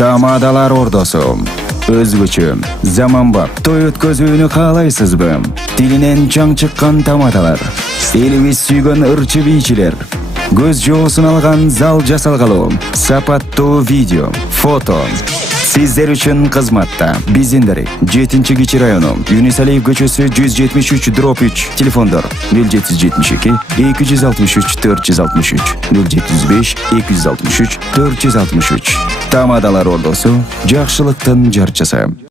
Тамадалар Ордосу. Өзгөчө, заманбап той өткөзүүнү каалайсызбы? Тилинен чаң чыккан тамадалар, элибиз сүйгөн ырчы бийчилер, көз жоосун алган зал жасалгалуу, сапаттуу видео, фото. Сиздер үчүн кызматта биздин дарек 7-кичи району, Юнисалиев көчөсү 173/3, телефондор 0772 263 463, 075 263 463. Тамадалар Ордосу, жакшылыктын жарчысы.